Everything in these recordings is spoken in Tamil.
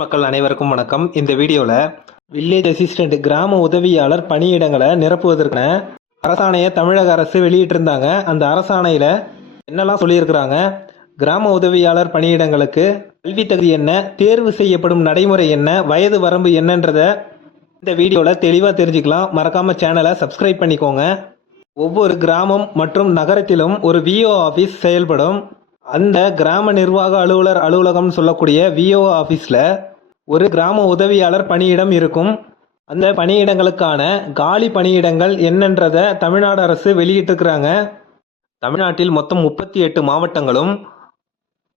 மக்கள் அனைவருக்கும் வணக்கம். இந்த வீடியோவில் வில்லேஜ் அசிஸ்டண்ட் கிராம உதவியாளர் பணியிடங்களை நிரப்புவதற்கான அரசாணையை தமிழக அரசு வெளியிட்டிருந்தாங்க. அந்த அரசாணையில் என்னெல்லாம் சொல்லியிருக்கிறாங்க? கிராம உதவியாளர் பணியிடங்களுக்கு கல்வி தகுதி என்ன? தேர்வு செய்யப்படும் நடைமுறை என்ன? வயது வரம்பு என்னன்றதை இந்த வீடியோவில் தெளிவாக தெரிஞ்சுக்கலாம். மறக்காமல் சேனலை சப்ஸ்கிரைப் பண்ணிக்கோங்க. ஒவ்வொரு கிராமம் மற்றும் நகரத்திலும் ஒரு விஓ ஆஃபீஸ் செயல்படும். அந்த கிராம நிர்வாக அலுவலர் அலுவலகம் சொல்லக்கூடிய விஓ ஆஃபீஸில் ஒரு கிராம உதவியாளர் பணியிடம் இருக்கும். அந்த பணியிடங்களுக்கான காலி பணியிடங்கள் என்னன்றதை தமிழ்நாடு அரசு வெளியிட்டிருக்கிறாங்க. தமிழ்நாட்டில் மொத்தம் முப்பத்தி எட்டு மாவட்டங்களும்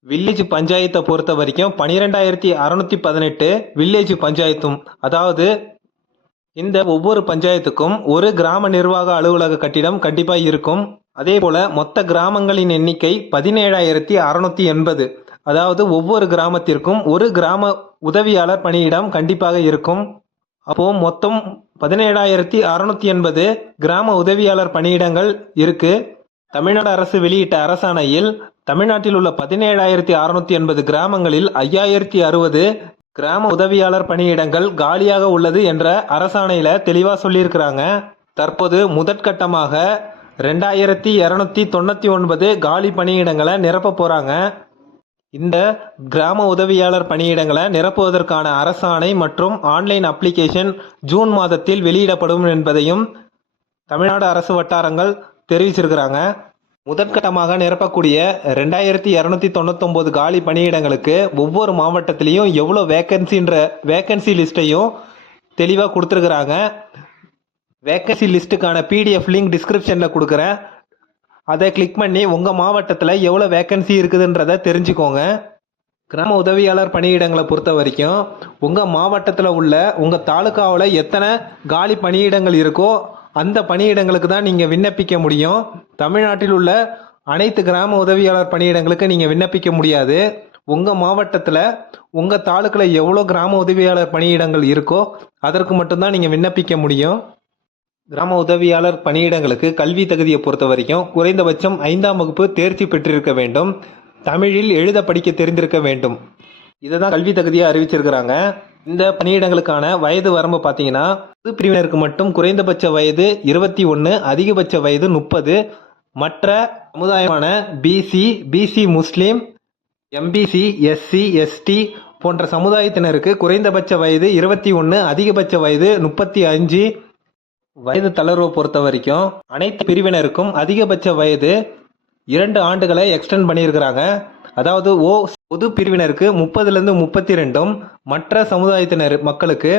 வில்லேஜ் பஞ்சாயத்தை பொறுத்த வரைக்கும் பன்னிரெண்டாயிரத்தி அறநூற்றி பதினெட்டு வில்லேஜ் பஞ்சாயத்தும் அதாவது இந்த ஒவ்வொரு பஞ்சாயத்துக்கும் ஒரு கிராம நிர்வாக அலுவலக கட்டிடம் கண்டிப்பாக இருக்கும். அதேபோல மொத்த கிராமங்களின் எண்ணிக்கை பதினேழாயிரத்தி அறநூற்றி எண்பது. அதாவது ஒவ்வொரு கிராமத்திற்கும் ஒரு கிராம உதவியாளர் பணியிடம் கண்டிப்பாக இருக்கும். அப்போ மொத்தம் பதினேழாயிரத்தி அறநூற்றி எண்பது கிராம உதவியாளர் பணியிடங்கள் இருக்கு. தமிழ்நாடு அரசு வெளியிட்ட அரசாணையில் தமிழ்நாட்டில் உள்ள பதினேழாயிரத்தி அறுநூத்தி எண்பது கிராமங்களில் ஐயாயிரத்தி அறுபது கிராம உதவியாளர் பணியிடங்கள் காலியாக உள்ளது என்ற அரசாணையில தெளிவா சொல்லியிருக்கிறாங்க. தற்போது முதற்கட்டமாக ரெண்டாயிரத்தி இரநூத்தி தொண்ணூத்தி ஒன்பது காலி பணியிடங்களை நிரப்ப போறாங்க. இந்த கிராம உதவியாளர் பணியிடங்களை நிரப்புவதற்கான அரசாணை மற்றும் ஆன்லைன் அப்ளிகேஷன் ஜூன் மாதத்தில் வெளியிடப்படும் என்பதையும் தமிழ்நாடு அரசு வட்டாரங்கள் தெரிவிச்சிருக்கிறாங்க. முதற்கட்டமாக நிரப்பக்கூடிய ரெண்டாயிரத்தி இரநூத்தி தொண்ணூத்தொம்பது காலி பணியிடங்களுக்கு ஒவ்வொரு மாவட்டத்திலையும் எவ்வளோ வேக்கன்சின்ற வேக்கன்சி லிஸ்ட்டையும் தெளிவாக கொடுத்துருக்குறாங்க. வேக்கன்சி லிஸ்ட்டுக்கான பிடிஎஃப் லிங்க் டிஸ்கிரிப்ஷனில் கொடுக்குறேன். அதை கிளிக் பண்ணி உங்கள் மாவட்டத்தில் எவ்வளோ வேக்கன்சி இருக்குதுன்றதை தெரிஞ்சுக்கோங்க. கிராம உதவியாளர் பணியிடங்களை பொறுத்த வரைக்கும் உங்கள் மாவட்டத்தில் உள்ள உங்கள் தாலுக்காவில் எத்தனை காலி பணியிடங்கள் இருக்கோ அந்த பணியிடங்களுக்கு தான் நீங்கள் விண்ணப்பிக்க முடியும். தமிழ்நாட்டில் உள்ள அனைத்து கிராம உதவியாளர் பணியிடங்களுக்கு நீங்கள் விண்ணப்பிக்க முடியாது. உங்கள் மாவட்டத்தில் உங்கள் தாலுக்கில் எவ்வளோ கிராம உதவியாளர் பணியிடங்கள் இருக்கோ அதற்கு மட்டும்தான் நீங்கள் விண்ணப்பிக்க முடியும். கிராம உதவியாளர் பணியிடங்களுக்கு கல்வி தகுதியை பொறுத்த வரைக்கும் குறைந்தபட்சம் ஐந்தாம் வகுப்பு தேர்ச்சி பெற்றிருக்க வேண்டும். தமிழில் எழுத படிக்க தெரிந்திருக்க வேண்டும். இதை தான் கல்வி தகுதியாக அறிவிச்சிருக்கிறாங்க. இந்த பணியிடங்களுக்கான வயது வரம்பு பார்த்தீங்கன்னா பொது பிரிவினருக்கு மட்டும் குறைந்தபட்ச வயது இருபத்தி ஒன்று அதிகபட்ச வயது முப்பது. மற்ற சமுதாயமான பிசி பிசி முஸ்லீம் எம்பிசி எஸ்சி எஸ்டி போன்ற சமுதாயத்தினருக்கு குறைந்தபட்ச வயது இருபத்தி ஒன்று அதிகபட்ச வயது முப்பத்தி அஞ்சு. வயது தளர்வை பொறுத்த வரைக்கும் அனைத்து பிரிவினருக்கும் அதிகபட்ச வயது இரண்டு ஆண்டுகளை எக்ஸ்டெண்ட் பண்ணியிருக்கிறாங்க. அதாவது ஓ பொது பிரிவினருக்கு முப்பதுலேருந்து முப்பத்தி ரெண்டும் மற்ற சமுதாயத்தினர் மக்களுக்கு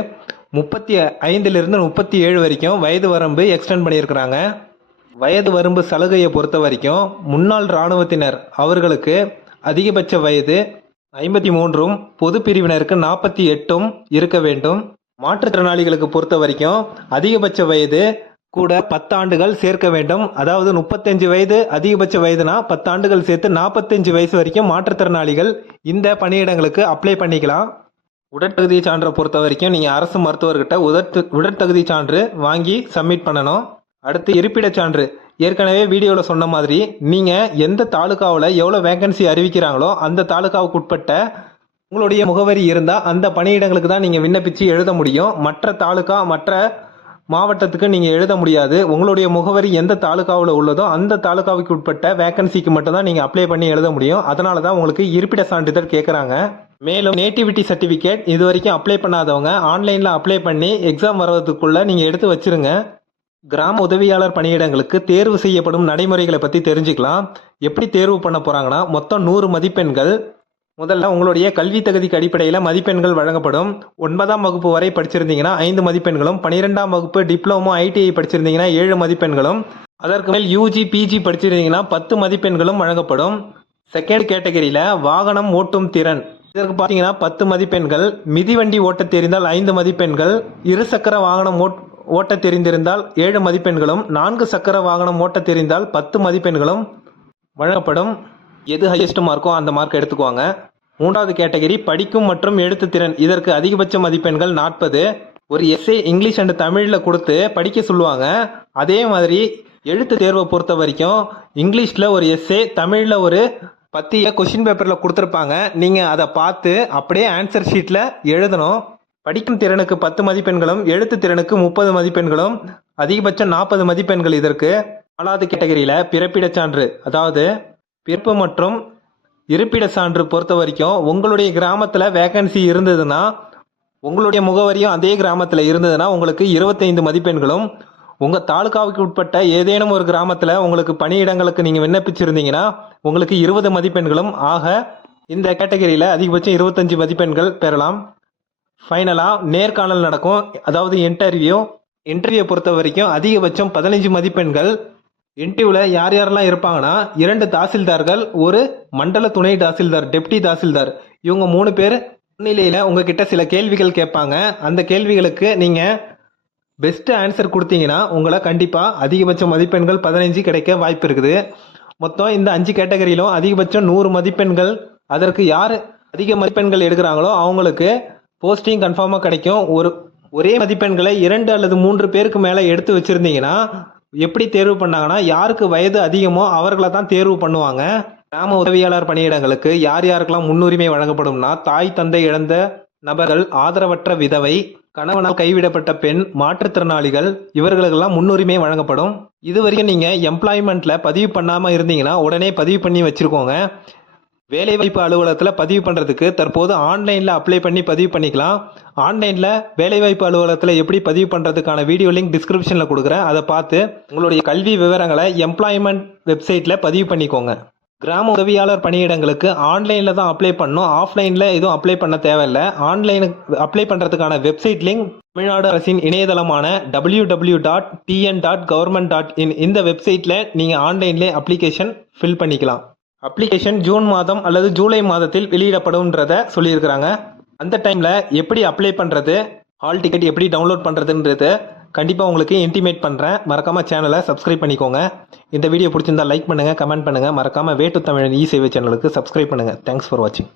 முப்பத்தி ஐந்துலேருந்து முப்பத்தி ஏழு வரைக்கும் வயது வரம்பு எக்ஸ்டெண்ட் பண்ணியிருக்கிறாங்க. வயது வரம்பு சலுகையை பொறுத்த வரைக்கும் முன்னாள் இராணுவத்தினர் அவர்களுக்கு அதிகபட்ச வயது ஐம்பத்தி மூன்றும் பொது பிரிவினருக்கு நாற்பத்தி எட்டும் இருக்க வேண்டும். மாற்றுத்திறனாளிகளுக்கு பொறுத்த வரைக்கும் அதிகபட்ச வயது கூட பத்தாண்டுகள் சேர்க்க வேண்டும். அதாவது முப்பத்தஞ்சு வயது அதிகபட்ச வயதுனா பத்தாண்டுகள் சேர்த்து நாற்பத்தஞ்சு வயசு வரைக்கும் மாற்றுத்திறனாளிகள் இந்த பணியிடங்களுக்கு அப்ளை பண்ணிக்கலாம். உடற்தகுதி சான்றை பொறுத்த வரைக்கும் நீங்கள் அரசு மருத்துவர்கிட்ட உடற் உடற்தகுதி சான்று வாங்கி சப்மிட் பண்ணணும். அடுத்து இருப்பிடச் சான்று. ஏற்கனவே வீடியோவில் சொன்ன மாதிரி நீங்கள் எந்த தாலுக்காவில் எவ்வளோ வேகன்சி அறிவிக்கிறாங்களோ அந்த தாலுக்காவுக்கு உட்பட்ட உங்களுடைய முகவரி இருந்தால் அந்த பணியிடங்களுக்கு தான் நீங்கள் விண்ணப்பித்து எழுத முடியும். மற்ற தாலுக்கா மற்ற மாவட்டத்துக்கு நீங்கள் எழுத முடியாது. உங்களுடைய முகவரி எந்த தாலுக்காவில் உள்ளதோ அந்த தாலுக்காவுக்கு உட்பட்ட வேக்கன்சிக்கு மட்டும்தான் நீங்கள் அப்ளை பண்ணி எழுத முடியும். அதனால தான் உங்களுக்கு இருப்பிட சான்றிதழ் கேட்குறாங்க மேலும் நேட்டிவிட்டி சர்டிஃபிகேட் இது வரைக்கும் அப்ளை பண்ணாதவங்க ஆன்லைனில் அப்ளை பண்ணி எக்ஸாம் வர்றதுக்குள்ளே நீங்கள் எடுத்து வச்சிருங்க. கிராம உதவியாளர் பணியிடங்களுக்கு தேர்வு செய்யப்படும் நடைமுறைகளை பற்றி தெரிஞ்சுக்கலாம். எப்படி தேர்வு பண்ண போகிறாங்கன்னா மொத்தம் நூறு மதிப்பெண்கள். முதல்ல உங்களுடைய கல்வி தகுதிக்கு அடிப்படையில் மதிப்பெண்கள் வழங்கப்படும். ஒன்பதாம் வகுப்பு வரை படிச்சிருந்தீங்கன்னா ஐந்து மதிப்பெண்களும் பன்னிரெண்டாம் வகுப்பு டிப்ளமோ ஐடிஐ படிச்சிருந்தீங்கன்னா ஏழு மதிப்பெண்களும் அதற்கு மேல் யூஜி பிஜி படிச்சிருந்தீங்கன்னா பத்து மதிப்பெண்களும் வழங்கப்படும். செகண்ட் கேட்டகரியில் வாகனம் ஓட்டும் திறன். இதற்கு பார்த்தீங்கன்னா பத்து மதிப்பெண்கள் மிதிவண்டி ஓட்டத் தெரிந்தால் ஐந்து மதிப்பெண்கள் இருசக்கர வாகனம் ஓட் ஓட்டத் தெரிந்திருந்தால் ஏழு மதிப்பெண்களும் நான்கு சக்கர வாகனம் ஓட்டத் தெரிந்தால் பத்து மதிப்பெண்களும் வழங்கப்படும். எது ஹையஸ்ட் மார்க்கோ அந்த மார்க் எடுத்துக்குவாங்க. மூன்றாவது கேட்டகரி படிக்கும் மற்றும் எழுத்து திறன். இதற்கு அதிகபட்ச மதிப்பெண்கள் நாற்பது. ஒரு எஸ்ஏ இங்கிலீஷ் அண்ட் தமிழில் கொடுத்து படிக்க சொல்லுவாங்க. அதே மாதிரி எழுத்து தேர்வை பொறுத்த வரைக்கும் இங்கிலீஷில் ஒரு எஸ்ஏ தமிழில் ஒரு பற்றிய கொஷின் பேப்பரில் கொடுத்துருப்பாங்க. நீங்கள் அதை பார்த்து அப்படியே ஆன்சர் ஷீட்டில் எழுதணும். படிக்கும் திறனுக்கு பத்து மதிப்பெண்களும் எழுத்து திறனுக்கு முப்பது மதிப்பெண்களும் அதிகபட்சம் நாற்பது மதிப்பெண்கள் இதற்கு. நாலாவது கேட்டகரியில் பிறப்பிடச் சான்று அதாவது பிறப்பு மற்றும் இருப்பிட சான்று பொறுத்த வரைக்கும் உங்களுடைய கிராமத்தில் வேகன்சி இருந்ததுன்னா உங்களுடைய முகவரியும் அதே கிராமத்தில் இருந்ததுன்னா உங்களுக்கு இருபத்தைந்து மதிப்பெண்களும் உங்கள் தாலுகாவுக்கு உட்பட்ட ஏதேனும் ஒரு கிராமத்தில் உங்களுக்கு பணியிடங்களுக்கு நீங்கள் விண்ணப்பிச்சிருந்தீங்கன்னா உங்களுக்கு இருபது மதிப்பெண்களும் ஆக இந்த கேட்டகரியில் அதிகபட்சம் இருபத்தஞ்சு மதிப்பெண்கள் பெறலாம். ஃபைனலாக நேர்காணல் நடக்கும். அதாவது இன்டர்வியூ இன்டர்வியூ பொறுத்த வரைக்கும் அதிகபட்சம் பதினஞ்சு மதிப்பெண்கள் என்டியூவில் யார் யாரெல்லாம் இருப்பாங்கன்னா இரண்டு தாசில்தார்கள் ஒரு மண்டல துணை தாசில்தார் டெப்டி தாசில்தார். இவங்க மூணு பேர் முன்னிலையில் உங்ககிட்ட சில கேள்விகள் கேட்பாங்க. அந்த கேள்விகளுக்கு நீங்கள் பெஸ்ட் ஆன்சர் கொடுத்தீங்கன்னா உங்களை கண்டிப்பாக அதிகபட்ச மதிப்பெண்கள் பதினஞ்சு கிடைக்க வாய்ப்பு இருக்குது. மொத்தம் இந்த அஞ்சு கேட்டகரியிலும் அதிகபட்சம் நூறு மதிப்பெண்கள் அதற்கு யார் அதிக மதிப்பெண்கள் எடுக்கிறாங்களோ அவங்களுக்கு போஸ்டிங் கன்ஃபார்மாக கிடைக்கும். ஒரு ஒரே மதிப்பெண்களை இரண்டு அல்லது மூன்று பேருக்கு மேலே எடுத்து வச்சுருந்தீங்கன்னா எப்படி தேர்வு பண்ணாங்கன்னா யாருக்கு வயது அதிகமோ அவர்களை தான் தேர்வு பண்ணுவாங்க. கிராம உதவியாளர் பணியிடங்களுக்கு யார் யாருக்கெல்லாம் முன்னுரிமை வழங்கப்படும்னா தாய் தந்தை இழந்த நபர்கள் ஆதரவற்ற விதவை கணவனால் கைவிடப்பட்ட பெண் மாற்றுத்திறனாளிகள் இவர்களுக்கெல்லாம் முன்னுரிமை வழங்கப்படும். இதுவரைக்கும் நீங்கள் எம்ப்ளாய்மெண்ட்டில் பதிவு பண்ணாமல் இருந்தீங்கன்னா உடனே பதிவு பண்ணி வச்சுருக்கோங்க. வேலைவாய்ப்பு அலுவலகத்தில் பதிவு பண்ணுறதுக்கு தற்போது ஆன்லைனில் அப்ளை பண்ணி பதிவு பண்ணிக்கலாம். ஆன்லைனில் வேலைவாய்ப்பு அலுவலகத்தில் எப்படி பதிவு பண்ணுறதுக்கான வீடியோ லிங்க் டிஸ்கிரிப்ஷனில் கொடுக்குறேன். அதை பார்த்து உங்களுடைய கல்வி விவரங்களை எம்ப்ளாய்மெண்ட் வெப்சைட்டில் பதிவு பண்ணிக்கோங்க. கிராம உதவியாளர் பணியிடங்களுக்கு ஆன்லைனில் தான் அப்ளை பண்ணணும். ஆஃப்லைனில் எதுவும் அப்ளை பண்ண தேவையில்லை. ஆன்லைனுக்கு அப்ளை பண்ணுறதுக்கான வெப்சைட் லிங்க் தமிழ்நாடு அரசின் இணையதளமான W W dot TN dot government dot in இந்த வெப்சைட்டில் நீங்கள் ஆன்லைன்லேயே அப்ளிகேஷன் ஃபில் பண்ணிக்கலாம். அப்ளிகேஷன் ஜூன் மாதம் அல்லது ஜூலை மாதத்தில் வெளியிடப்படும்ன்றத சொல்லியிருக்கிறாங்க. அந்த டைமில் எப்படி அப்ளை பண்ணுறது ஹால் டிக்கெட் எப்படி டவுன்லோட் பண்ணுறதுன்றது கண்டிப்பாக உங்களுக்கு இன்டிமேட் பண்ணுறேன் மறக்காமல் சேனலை சப்ஸ்கிரைப் பண்ணிக்கோங்க. இந்த வீடியோ பிடிச்சிருந்தா லைக் பண்ணுங்கள் கமெண்ட் பண்ணுங்கள் மறக்காமல் வேட்டு தமிழ் இ சேவை சேனலுக்கு சப்ஸ்கிரைப் பண்ணுங்கள் தேங்க்ஸ் ஃபார் வாட்சிங்